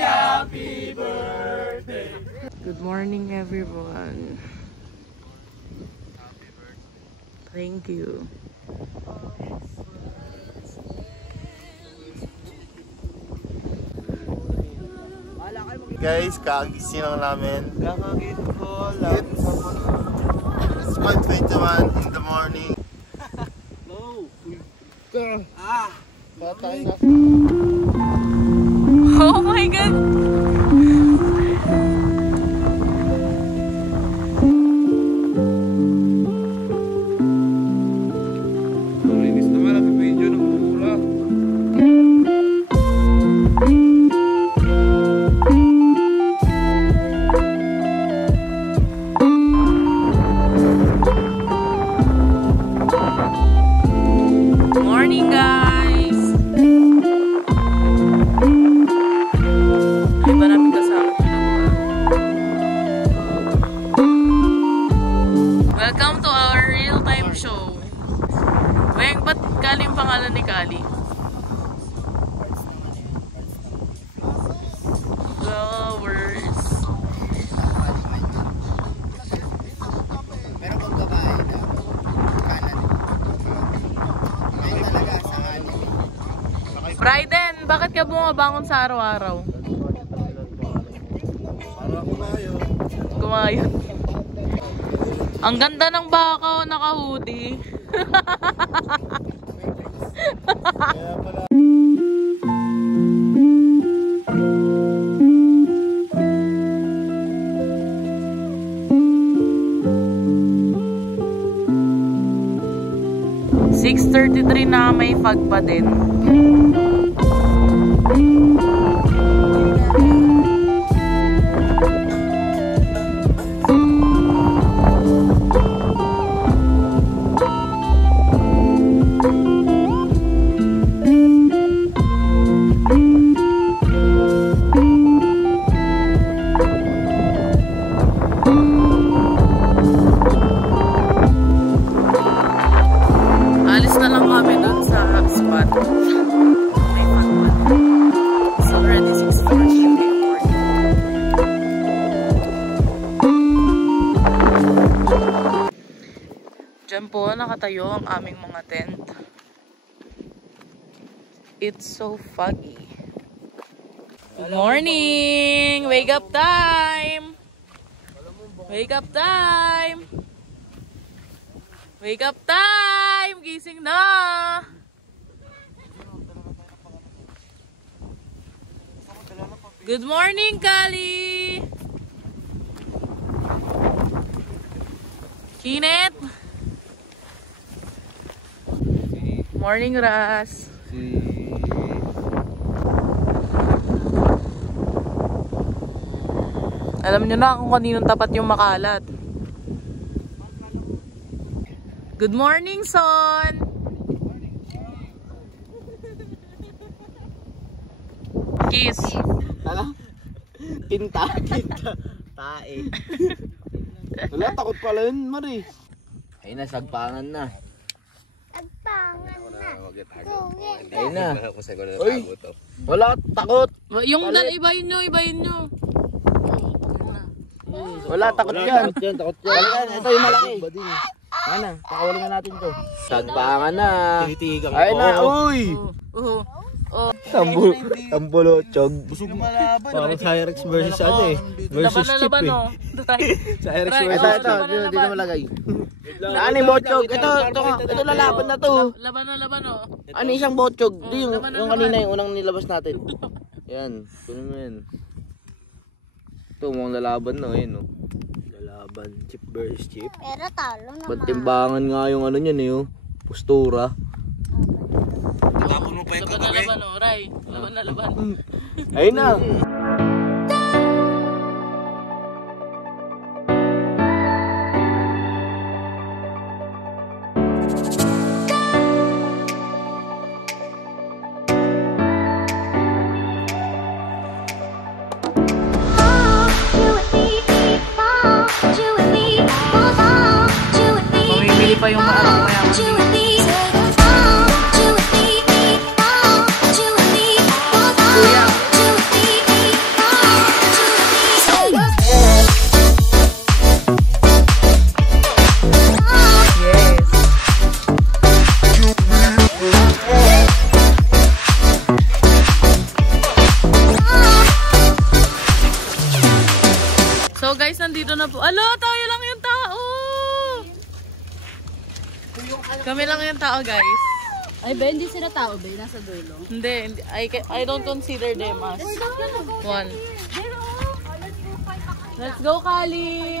happy birthday. Good morning, everyone. Thank you. Guys, kagising lang namin. Kakagising ko lang. It's 5:21 in the morning. No. Patay na. Oh my God! Narinis na nga lang yung video ng pula. Morning, guys! Ay ba namin kasama? Welcome to our real-time show. Weng, ba't Kali yung pangalan ni Kali? Flowers. Pero kung babae na, kanan. Ayun talaga, sa kanin. Bryden, bakit ka bumabangon sa araw-araw? Para kumayo. Kumayot. Ang ganda ng baka, naka-hoodie. Kaya pala. $6:33 na, may fog pa din. Alis na lang kami dun sa spot. May fog pa din. It's already 6:40 in the morning. Diyan po nakatayo ang aming mga tent. It's so foggy. Good morning! Wake up time! Wake up time! Wake up time! Gising na! Good morning, Kali! Kinet! Morning, Ras! Alam nyo na kung kaninong tapat yung makalat. Good morning, Son! Kiss! Ano? Tinta. Tinta. Tae. Wala, takot pala yun, Mari. Ayun na, sagpangan na. Agpangan na. Gungit. Ayun na. Uy, wala, takot. Yung ibayin nyo, ibayin nyo. Wala, takot yan. Takot yan. Ito yung malaki. Mana, pakawalan na natin to. Sagpangan na. Ayun na, uy. Tambulo, chog. Busog malaban. Parang Cyrex versus ano eh. Versus Chip eh. Cyrex versus ito, dito malagay. Ano yung botchog? Ito lalaban na to. Laban na, laban o. Ano isang botchog? Yung kanina yung unang nilabas natin. Yan, kunin mo yan. Ito, mukhang lalaban na yun, no? Lalaban, chip versus chip. Pero talo naman. Bantimbangan nga yung ano niyan eh, oh. Postura. Tapon mo pa yung Laban na, kagabi. laban o, Ray. Laban na, laban. Ayun na. Mamimili pa yung maarang mayaman. na po. Alo, tayo lang yung tao! Kami lang yung tao, guys. Ay, ba, hindi sila tao, ba? Nasa dulo. Hindi. I don't consider them as one. Let's go, Kali!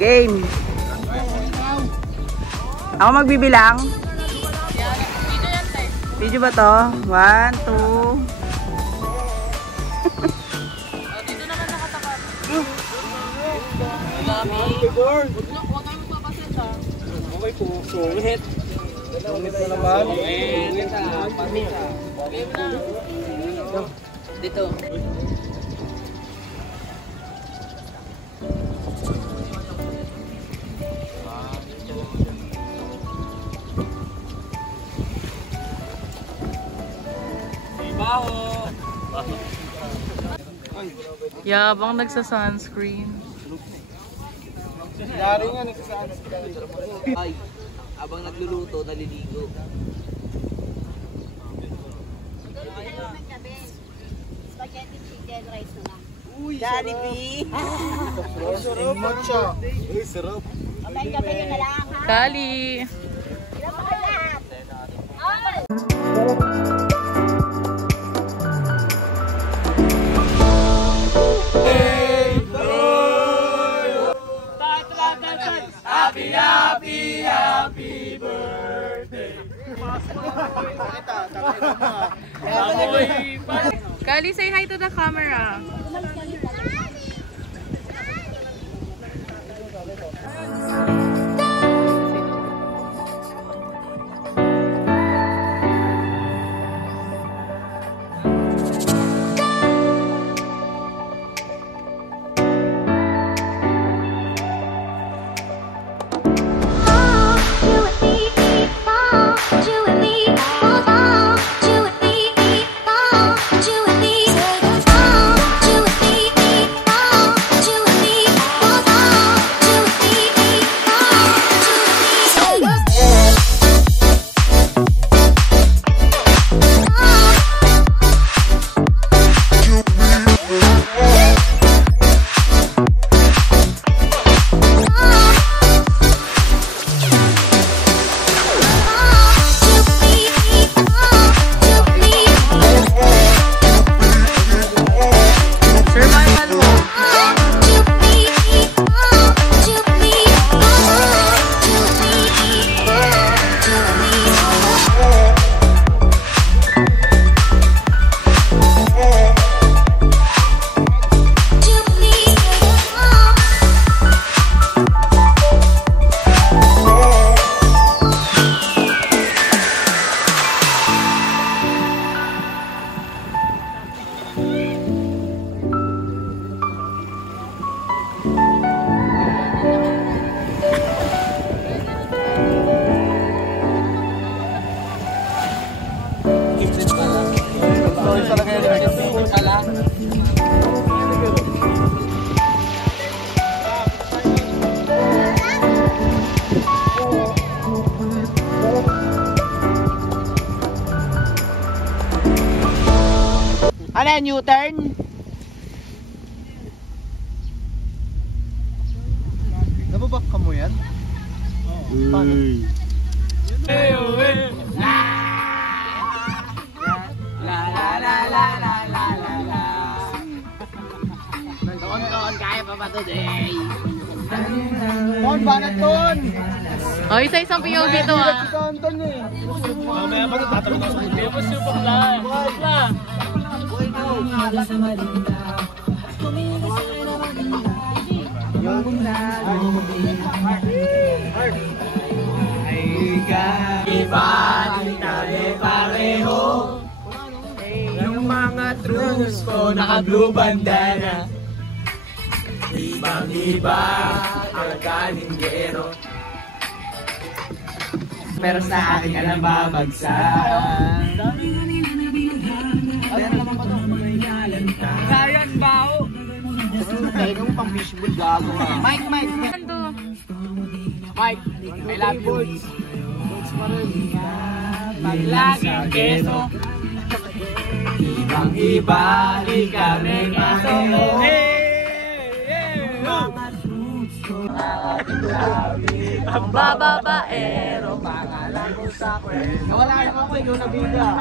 Game. Ako magbibilang. Video ba to? 1, 2. Dito naman nakatapat. Huwag kayong magpapasit, ha? Okay po. Sungit. Sungit na naman. Game na. Dito. Yabang nagsa-sunscreen. Yari nga nagsasaan. Ay, abang nagluluto, naliligo. Spaghetti chicken rice na lang. Jollibee. Sarap. Matcha. Uy, sarap. Gabi na lang, ha? Kali! Ilan pa lahat? Kali, say hi to the camera. Ano yan, U-turn? Nababak ka mo yan? Paano? Noon, kaya pa ba today? Ton, banat ton! Oh, isa-isang POV to, ah. Ton eh. Mamaya pa tatanong ako. Hindi mo super lang. Yung mga troops ko naka-blue bandana. Ibang-iba ang kalinggero. Pero sa akin alam babagsak. Ano naman ba to? Talaga mo pang fishbowl gago ka. Mike, Mike. Mike, I love you. Paglagang keso. Ibang-iba, ikaming aso. Ang bababaero, Pangalan ko sa kwento. Wala kayo ako, ikaw na biga.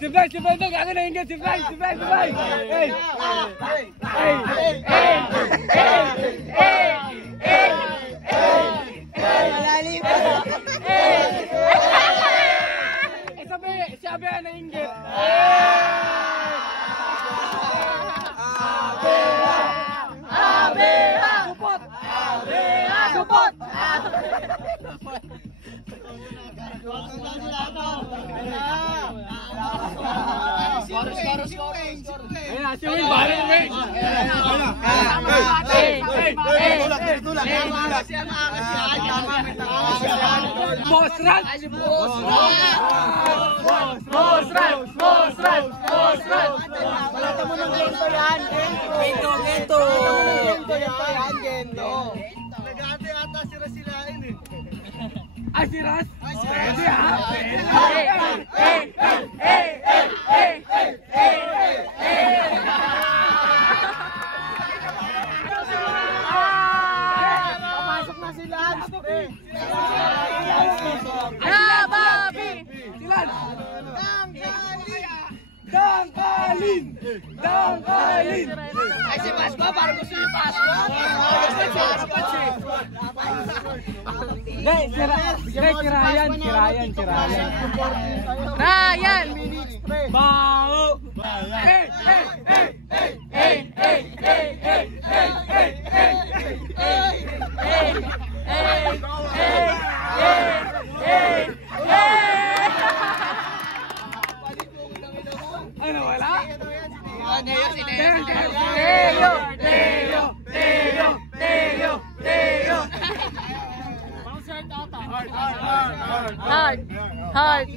Si Frank dong, ako na ingat si Frank. Sabi na ingat. Support. Ayan na, si Will, bari na Will. Boss Rat. Balata mo ng gento yan. Gento. Nag-ate ata sila-silain eh. Ay, si Ras. Pwede ha. Papasok na sila. Dangkalin! Ay, si Pasco, parang gusto yung Pasco. Ryan! Bao! Ano, wala? Hard.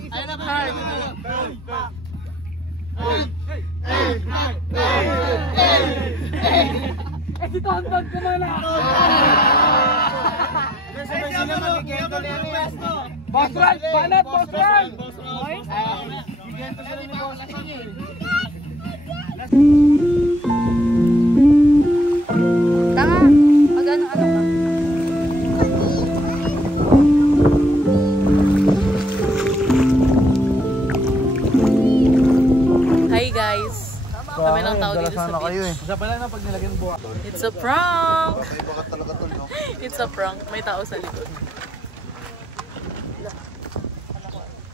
Si Tonton kumana! Boss Ron! Banat, Boss Ron! Tanga. Ano ka? Hi guys. Kami ng tao dito sa beach. Isa pa lang na pag nilagyan buwa. It's a prank. Iba ka talaga to, no? It's a prank. May tao sa likod.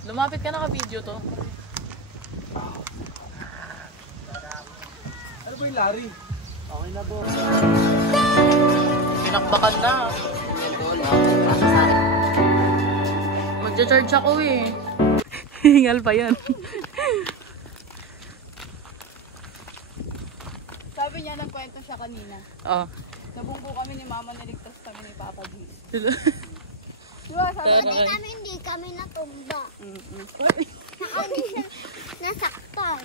Lumapit ka, naka-video to. Ano ba yung Larry? Okay na, boss. Pinakbakan na. Magja-charge ako eh. Hingal pa yan. Sabi niya, nagkwento siya kanina. Oh. Nabunggo kami ni Mama, niligtas kami ni Papa G. Diba, sabi hindi kami natumba. Kami siya nasaktan.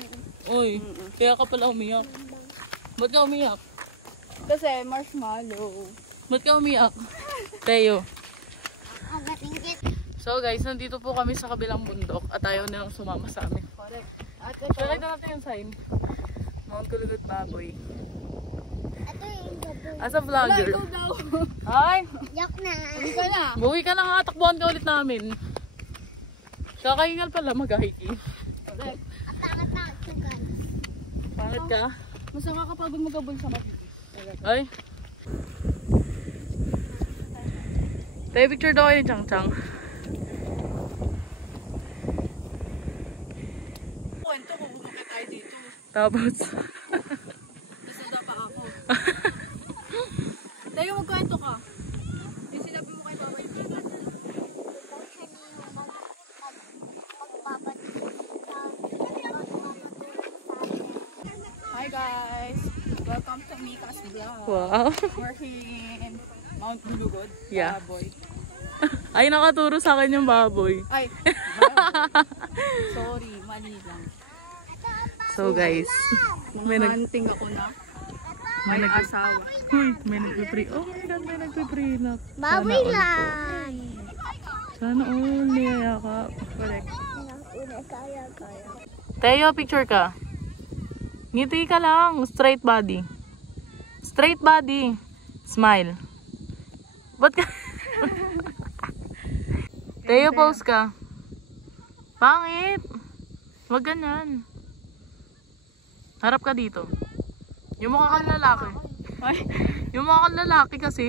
Uy, kaya ka pala umiyak. Ba't ka umiyak? Kasi marshmallow. Ba't ka umiyak? Teo. Ang gatingkit. So guys, nandito po kami sa kabilang bundok at ayaw nilang sumama sa amin. Correct. At ito, Pakita natin yung sign. Mount Kulunod Baboy. Ito yung baboy. As a wala, vlogger. ikaw daw. Ay! Yak na. Hindi ka na. Buwi ka na nga, takbuhan ka ulit namin. Kakahingal pala mag-hiking. Correct. At angat-angat ko guys. Pangit ka? Mas nakakapagod magabol sa mabibig. Ay. Tayo picture daw kayo ni Chang Chang. Kwento ko kung bakit tayo dito. Tapos, Nasuda pa ako. Tayo magkwento ka. Yung sinabi mo kay Baba yung Hi guys! Welcome to Mika's Vlog. wow. We're here in Mount Bulugod. Yeah. Baboy. Ay, nakaturo sa akin yung baboy. Ay! baboy. Sorry, mali lang. So guys, may Hunting ako na. May asawa. Uy, may nagpipre. Oh my God, may nagpipre-knock. Baboy lang. Sana all niyayakap. Correct. Kaya. Teo, picture ka. Ngiti ka lang. Straight body. Straight body. Smile. Ba't ka? Teo, pose ka. Pangit. Wag ganyan. Harap ka dito. Yung mukha kang lalaki. Ay, Yung mukha kang lalaki kasi.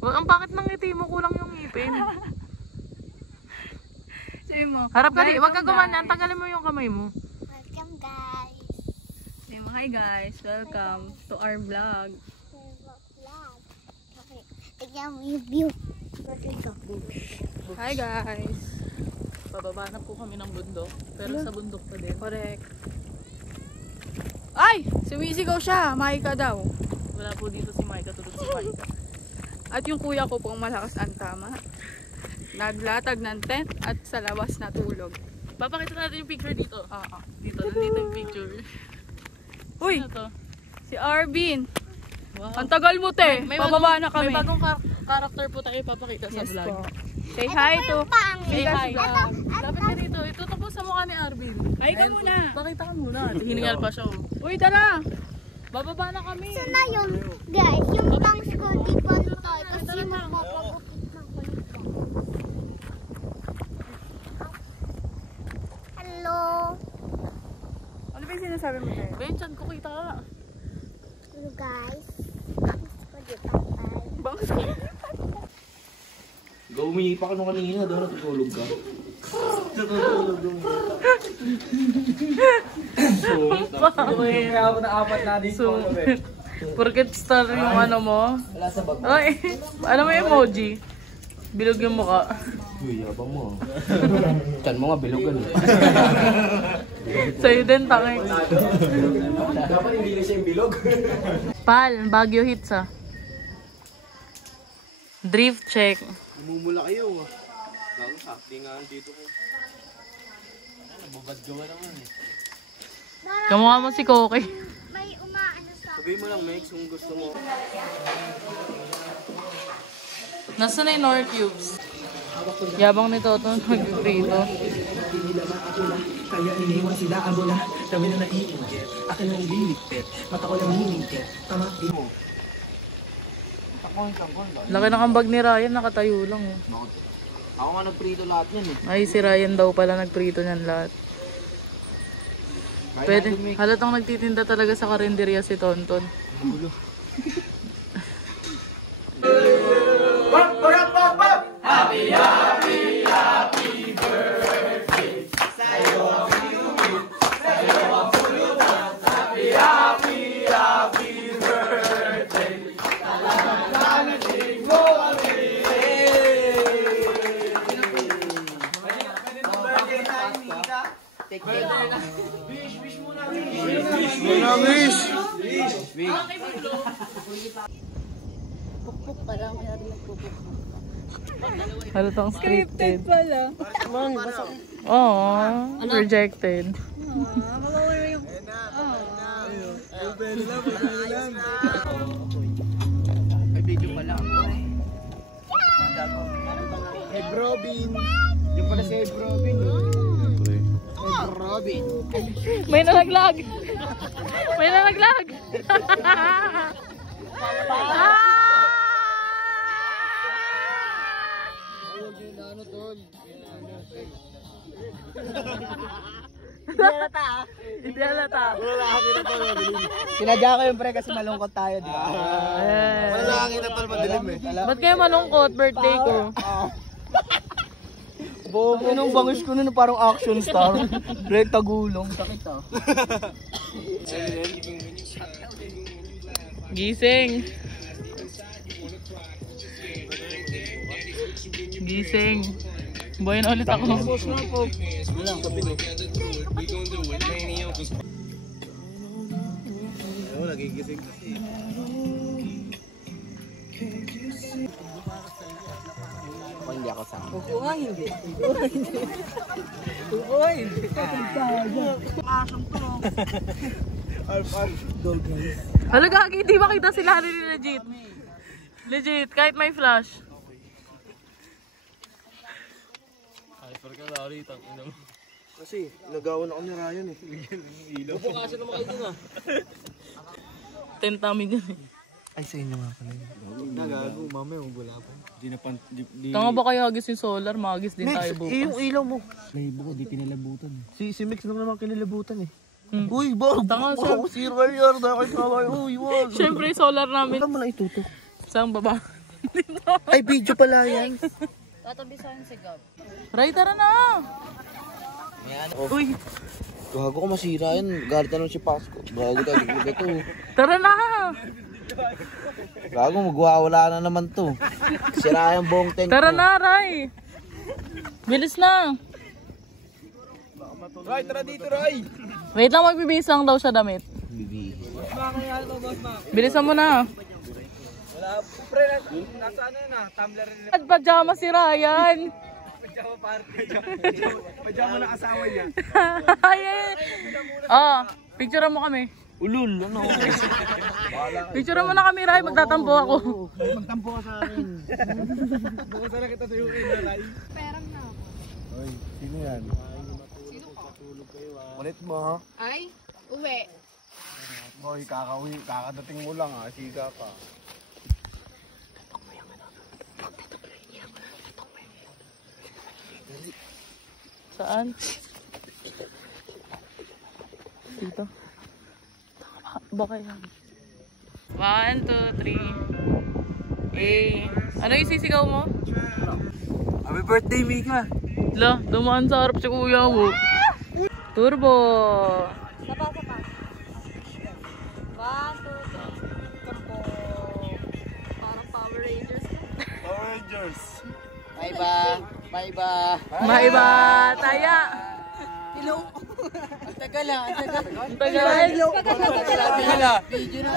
Ang pangit ng ngiti mo. Kulang yung ngipin. sabi mo. Harap ka dito. Wag ka Welcome, gumanyan. guys. Tanggalin mo yung kamay mo. Welcome guys. Sabi mo, hi guys. Welcome to our vlog. Vlog. Okay. Tignan mo yung view. Ito. Hi guys. Pababa na po kami ng bundok. Pero sa bundok pa din. Correct. Ay! Sumisigaw siya. Maika daw. Wala po dito si Micah. Tulog si Micah. At yung kuya ko pong malakas ang tama. Naglatag ng tent at sa labas natulog. Papakita natin yung picture dito. Oo. Dito. Nandito yung picture. Uy! Ano to? Si Arvin. Wow. Ang tagal mo te. Pababa na kami. May bagong character po tayo ipapakita sa Yes vlog. po. Say hi to. Say hi. Vlog. Lapit ka dito. Itutok mo sa mukha ni Arvin. Hi ka Ayan po. muna. Pakita ka muna. Hiningal pa siya. Uy, tara. Bababa na kami. Ito na yun, guys. Yung bangs ko, di pa tayo. Kasi magpapagupit na ko nito. Hello. Ano ba yung sinasabi mo te? Benchan ko kita. Hello, guys. Bangs ko, di pa tayo. Bangs Gawin pa ka nung kanina, daw natutulog ka. Natutulog yung Kaya ako na apat na dito. So, porket star yung ano mo. Wala sa bag. Ay, ano mo emoji? Bilog yung mukha. Uy, yabang mo. Chan mo nga, bilogan. Sa'yo din, tangay. Dapat hindi na siya yung bilog. Pal, Baguio hits ah. Drift check. Namumula kayo. Lang, sakti nga dito ko. Nababad gawa naman eh. Kamukha mo si Koki. May umaano sa... Sabihin mo lang, Mex, kung gusto mo. Nasaan na yung Nor Cubes? Yabang ni Toto nag-prito. Kaya iniwan sila ang bola, kami na naiinggit. Akin ang liligpit, mata ko lang hiningkit. Tama, di mo. Laki ng ambag ni Ryan, nakatayo lang. Oh. Ako nga nagprito lahat yan eh. Ay, si Ryan daw pala nagprito niyan lahat. Pwede, halatang nagtitinda talaga sa karinderya si Tonton. Pukpuk pa lang. Kaya rin nagpupuk. Halatang scripted. Pala. Oo, rejected. Mawawala yung... May video pala ako eh. Hey, Robin. Yung pala si Hey, Robin. Robin. May nalaglag. May nalaglag. Hindi halata. Sinadya ko yung pre kasi malungkot tayo, di ba? Wala nakakita pala madilim eh. Ba't kayo malungkot? Birthday ko. Bobo nung bangis ko nun parang action star. Red tagulong. Sakit ah. Gising. Gising. Buhay na ulit ako. Oo, nagigising kasi. Hindi ako sa Hala gagi, di makita si Larry ni legit. Legit, kahit may flash. Kasi, nagawan ako ni Ryan eh. Tent namin yun eh. Ay, sa inyo nga pala yun. Nagago, mamaya wala pa. Tanga ba kayo hagis yung solar? Magis din tayo bukas. Yung ilaw mo. Playbook, di pinalabutan. Si Mix lang naman kinalabutan eh. Hmm. Uy, Bob! Tanga siya. Ako si Ryan, nakay kaway. Uy, wag! Siyempre yung solar namin. Wala mo lang itutok. Saan baba? Ay, video pala yan. Tatabi sa akin si Gab. Ray, tara na! Uy, Gago ko masira yan. Galit na naman si Pasco. Gago tayo, gago to. tara na! Gago, magwawala na naman to. Sira yung buong tent Tara ko. na, Ray! Bilis na! Ray, tara dito, Ray! Wait lang, magbibihis lang daw siya damit. Bibi. Bilisan mo na. Wala, pre, nasa ano yun ah, Tumblr rin. At pajama si Ryan. Pajama party. Pajama ng asawa niya. Ay, picturean mo kami. Ulul, ano? Picturean mo na kami, Ray. Magtatampo ako. Magtampo ka sa akin. Bukas na kita sa'yo kayo, Ray. Oy, sino yan? Ulit mo ha? Ay, uwi. Hoy, kakadating mo lang ha, siga ka. Saan? Dito. Baka yan. 1, 2, 3. Ano yung sisigaw mo? Happy birthday, Mika! La, dumaan sa harap si kuya mo. Turbo! Sapa. 1, 2, 3. Turbo. Parang Power Rangers. Power Rangers! Maiba! Taya! Tagal lang. Tagal! Video na.